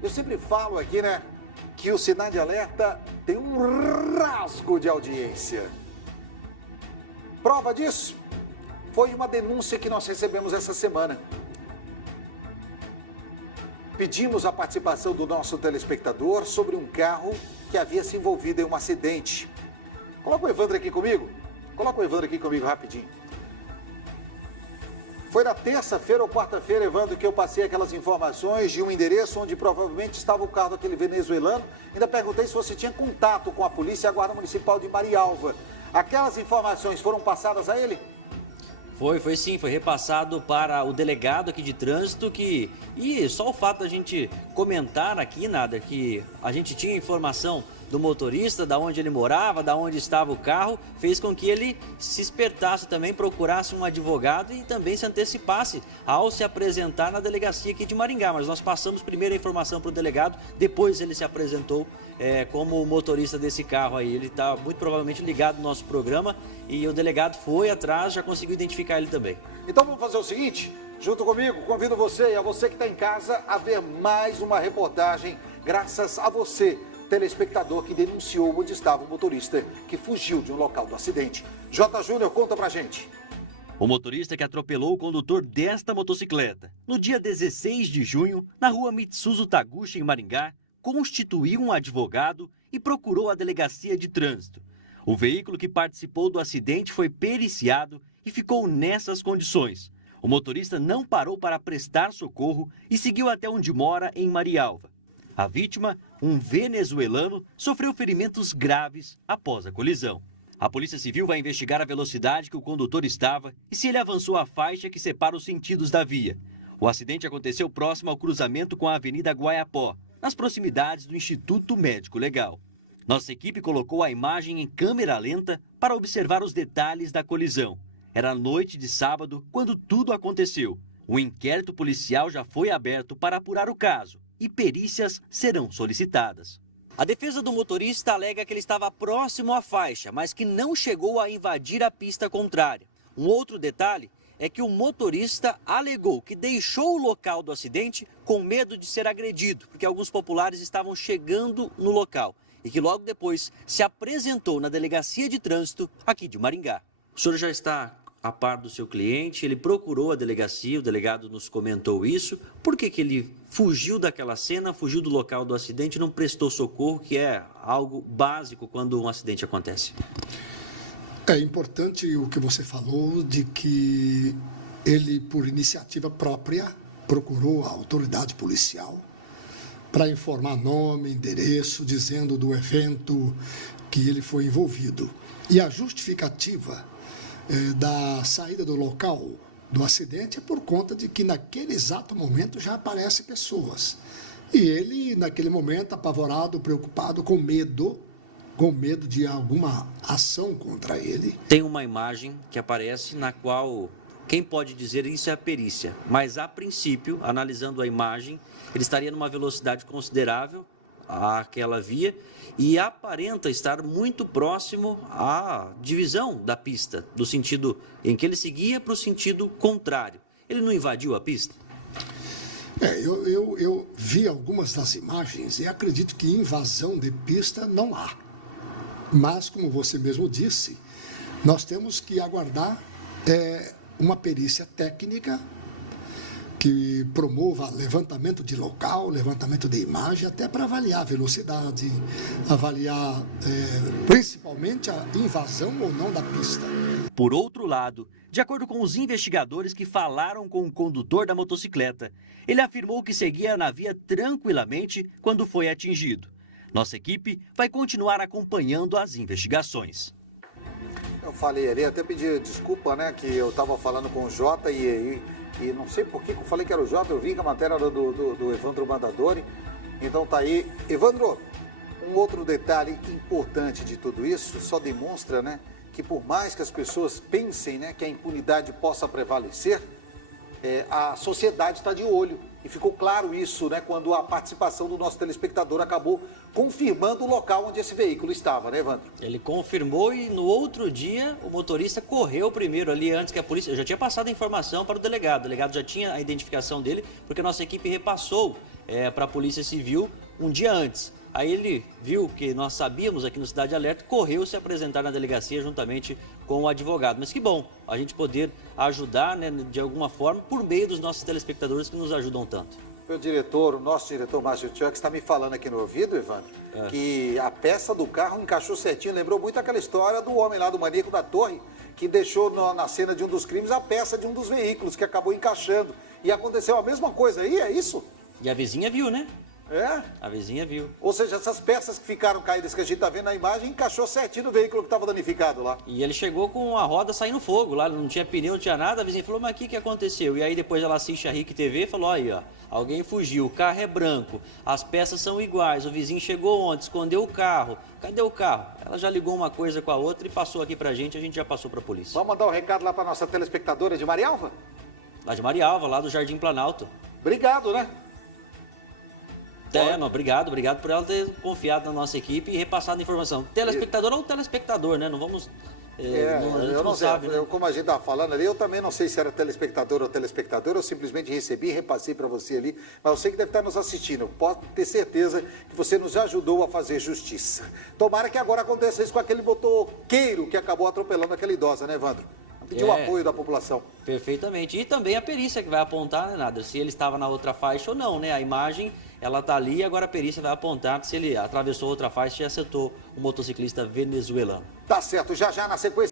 Eu sempre falo aqui, né, que o Cidade Alerta tem um rasgo de audiência. Prova disso foi uma denúncia que nós recebemos essa semana. Pedimos a participação do nosso telespectador sobre um carro que havia se envolvido em um acidente. Coloca o Evandro aqui comigo. Coloca o Evandro aqui comigo rapidinho. Foi na terça-feira ou quarta-feira, Evandro, que eu passei aquelas informações de um endereço onde provavelmente estava o carro daquele venezuelano. Ainda perguntei se você tinha contato com a polícia e a Guarda Municipal de Marialva. Aquelas informações foram passadas a ele? Foi sim, foi repassado para o delegado aqui de trânsito E só o fato da gente comentar aqui, Nader, que a gente tinha informação do motorista, da onde ele morava, da onde estava o carro, fez com que ele se espertasse também, procurasse um advogado e também se antecipasse ao se apresentar na delegacia aqui de Maringá. Mas nós passamos primeiro a informação para o delegado, depois ele se apresentou como o motorista desse carro aí. Ele está muito provavelmente ligado no nosso programa e o delegado foi atrás, já conseguiu identificar ele também. Então vamos fazer o seguinte, junto comigo, convido você e a você que está em casa a ver mais uma reportagem, graças a você, telespectador que denunciou onde estava o motorista que fugiu de um local do acidente. J. Júnior, conta pra gente. O motorista que atropelou o condutor desta motocicleta, no dia 16 de junho, na rua Mitsuzo Taguchi, em Maringá, constituiu um advogado e procurou a delegacia de trânsito. O veículo que participou do acidente foi periciado e ficou nessas condições. O motorista não parou para prestar socorro e seguiu até onde mora, em Marialva. A vítima, um venezuelano, sofreu ferimentos graves após a colisão. A Polícia Civil vai investigar a velocidade que o condutor estava e se ele avançou a faixa que separa os sentidos da via. O acidente aconteceu próximo ao cruzamento com a Avenida Guaiapó, nas proximidades do Instituto Médico Legal. Nossa equipe colocou a imagem em câmera lenta para observar os detalhes da colisão. Era noite de sábado quando tudo aconteceu. O inquérito policial já foi aberto para apurar o caso e perícias serão solicitadas. A defesa do motorista alega que ele estava próximo à faixa, mas que não chegou a invadir a pista contrária. Um outro detalhe é que o motorista alegou que deixou o local do acidente com medo de ser agredido, porque alguns populares estavam chegando no local e que logo depois se apresentou na delegacia de trânsito aqui de Maringá. O senhor já está a par do seu cliente, ele procurou a delegacia, o delegado nos comentou isso. Por que ele fugiu daquela cena, fugiu do local do acidente e não prestou socorro, que é algo básico quando um acidente acontece? É importante o que você falou de que ele, por iniciativa própria, procurou a autoridade policial para informar nome, endereço, dizendo do evento que ele foi envolvido. E a justificativa da saída do local do acidente é por conta de que naquele exato momento já aparecem pessoas. E ele, naquele momento, apavorado, preocupado, com medo de alguma ação contra ele. Tem uma imagem que aparece na qual quem pode dizer isso é a perícia, mas a princípio, analisando a imagem, ele estaria numa velocidade considerável àquela via e aparenta estar muito próximo à divisão da pista, do sentido em que ele seguia para o sentido contrário. Ele não invadiu a pista? Eu vi algumas das imagens e acredito que invasão de pista não há. Mas, como você mesmo disse, nós temos que aguardar uma perícia técnica que promova levantamento de local, levantamento de imagem, até para avaliar a velocidade, avaliar principalmente a invasão ou não da pista. Por outro lado, de acordo com os investigadores que falaram com o condutor da motocicleta, ele afirmou que seguia na via tranquilamente quando foi atingido. Nossa equipe vai continuar acompanhando as investigações. Eu falei ali, até pedi desculpa, né, que eu estava falando com o Jota e não sei por que eu falei que era o Jota, eu vi que a matéria era do Evandro Mandadori, então tá aí. Evandro, um outro detalhe importante de tudo isso, só demonstra, né, que por mais que as pessoas pensem, né, que a impunidade possa prevalecer, a sociedade está de olho. E ficou claro isso, né, quando a participação do nosso telespectador acabou confirmando o local onde esse veículo estava, né, Evandro? Ele confirmou e no outro dia o motorista correu primeiro ali antes que a polícia... Eu já tinha passado a informação para o delegado já tinha a identificação dele, porque a nossa equipe repassou para a Polícia Civil um dia antes. Aí ele viu que nós sabíamos aqui no Cidade Alerta, correu se apresentar na delegacia juntamente com o advogado. Mas que bom a gente poder ajudar, né, de alguma forma, por meio dos nossos telespectadores que nos ajudam tanto. Meu diretor, o nosso diretor Márcio Chuck, está me falando aqui no ouvido, Evandro, que a peça do carro encaixou certinho. Lembrou muito aquela história do homem lá, do maníaco da torre, que deixou na cena de um dos crimes a peça de um dos veículos, que acabou encaixando. E aconteceu a mesma coisa aí, é isso? E a vizinha viu, né? É? A vizinha viu. Ou seja, essas peças que ficaram caídas que a gente está vendo na imagem, encaixou certinho no veículo que estava danificado lá. E ele chegou com a roda saindo fogo lá, não tinha pneu, não tinha nada. A vizinha falou, mas o que aconteceu? E aí depois ela assiste a RIC TV e falou, aí ó, alguém fugiu, o carro é branco, as peças são iguais, o vizinho chegou ontem, escondeu o carro. Cadê o carro? Ela já ligou uma coisa com a outra e passou aqui pra gente, a gente já passou pra polícia. Vamos mandar um recado lá para nossa telespectadora de Marialva? Lá de Marialva, lá do Jardim Planalto. Obrigado, né? Não, obrigado por ela ter confiado na nossa equipe e repassado a informação. Telespectador ou telespectador, né? Não vamos... eu não sei, sabe, né? como a gente estava falando ali, eu também não sei se era telespectador ou telespectador, eu simplesmente recebi e repassei para você ali, mas eu sei que deve estar nos assistindo, pode ter certeza que você nos ajudou a fazer justiça. Tomara que agora aconteça isso com aquele motoqueiro que acabou atropelando aquela idosa, né, Evandro? Pedir o apoio da população. Perfeitamente. E também a perícia que vai apontar, né, Nader, se ele estava na outra faixa ou não, né? A imagem, ela tá ali e agora a perícia vai apontar se ele atravessou outra faixa e acertou o motociclista venezuelano. Tá certo, já na sequência.